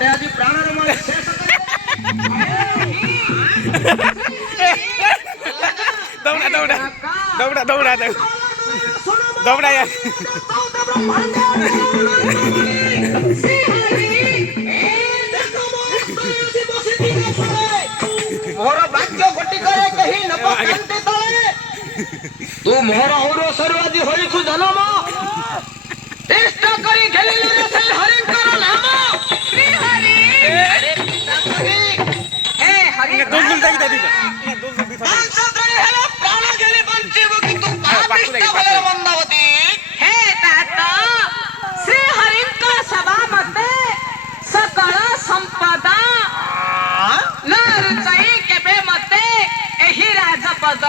मते आदि प्राणर माल शेष दौड़ा दौड़ा दौड़ा दौड़ा दौड़ा यार मोर वाक्य गति करे कहीं न पकांते तळे तू मोर औरो सर्वादि होईसु जन्म इष्ट करी घेलिले से हरिंकर नाम श्री हरी अरे हे हरि दोन जागी दादी माणसाकडे ह्याला प्राण गेले बंचिव की तू पापिष्ट होय वंदवती हे तात श्री हरिंकर सभा मध्ये सकळ संपदा नरचई केबे मध्ये एही राजपद